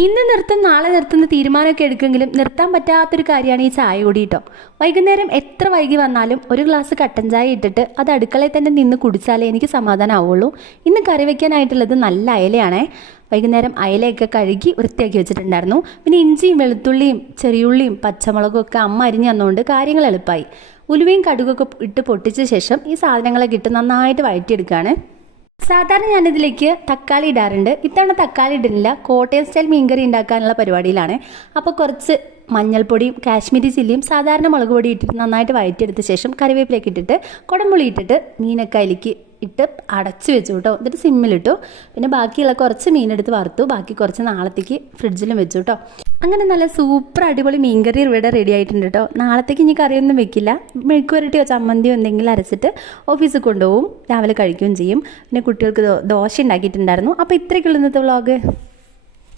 ഇന്ന് നിർത്തും നാളെ നിർത്തുന്ന തീരുമാനമൊക്കെ എടുക്കുമെങ്കിലും നിർത്താൻ പറ്റാത്തൊരു കാര്യമാണ് ഈ ചായ കൂടി കേട്ടോ. വൈകുന്നേരം എത്ര വൈകി വന്നാലും ഒരു ഗ്ലാസ് കട്ടൻ ചായ ഇട്ടിട്ട് അത് അടുക്കളയിൽ തന്നെ നിന്ന് കുടിച്ചാലേ എനിക്ക് സമാധാനമാവുള്ളൂ. ഇന്ന് കറി വയ്ക്കാനായിട്ടുള്ളത് നല്ല അയലയാണേ. വൈകുന്നേരം അയലയൊക്കെ കഴുകി വൃത്തിയാക്കി വെച്ചിട്ടുണ്ടായിരുന്നു. പിന്നെ ഇഞ്ചിയും വെളുത്തുള്ളിയും ചെറിയുള്ളിയും പച്ചമുളകും ഒക്കെ അമ്മ അരിഞ്ഞു തന്നുകൊണ്ട് കാര്യങ്ങൾ എളുപ്പമായി. ഉലുവയും കടുകൊക്കെ ഇട്ട് പൊട്ടിച്ച ശേഷം ഈ സാധനങ്ങളൊക്കെ ഇട്ട് നന്നായിട്ട് വഴറ്റിയെടുക്കുകയാണ്. സാധാരണ ഞാനിതിലേക്ക് തക്കാളി ഇടാറുണ്ട്. ഇത്തവണ തക്കാളി ഇടുന്നില്ല. കോട്ടയം സ്റ്റൈൽ മീൻകറി ഉണ്ടാക്കാനുള്ള പരിപാടിയിലാണ്. അപ്പോൾ കുറച്ച് മഞ്ഞൾപ്പൊടിയും കാശ്മീരി ചില്ലിയും സാധാരണ മുളക് പൊടി ഇട്ടിട്ട് നന്നായിട്ട് വഴറ്റിയെടുത്ത ശേഷം കറിവേപ്പിലേക്ക് ഇട്ടിട്ട് കുടംപുളി ഇട്ടിട്ട് മീനൊക്കെ അതിലേക്ക് ഇട്ട് അടച്ച് വെച്ചു കേട്ടോ. എന്നിട്ട് സിമ്മിലിട്ടു. പിന്നെ ബാക്കിയുള്ള കുറച്ച് മീനെടുത്ത് വറുത്തു. ബാക്കി കുറച്ച് നാളത്തേക്ക് ഫ്രിഡ്ജിലും വെച്ചു കേട്ടോ. അങ്ങനെ നല്ല സൂപ്പർ അടിപൊളി മീൻകറി ഇവിടെ റെഡി ആയിട്ടുണ്ട് കേട്ടോ. നാളത്തേക്ക് ഇനി കറിയൊന്നും വെക്കില്ല. മെഴുക്കുവരട്ടിയോ ചമ്മന്തിയോ എന്തെങ്കിലും അരച്ചിട്ട് ഓഫീസിൽ കൊണ്ടുപോകും. രാവിലെ കഴിക്കുകയും ചെയ്യും. പിന്നെ കുട്ടികൾക്ക് ദോശ ഉണ്ടാക്കിയിട്ടുണ്ടായിരുന്നു. അപ്പോൾ ഇത്രയ്ക്കുള്ള ഇന്നത്തെ വ്ളോഗ്.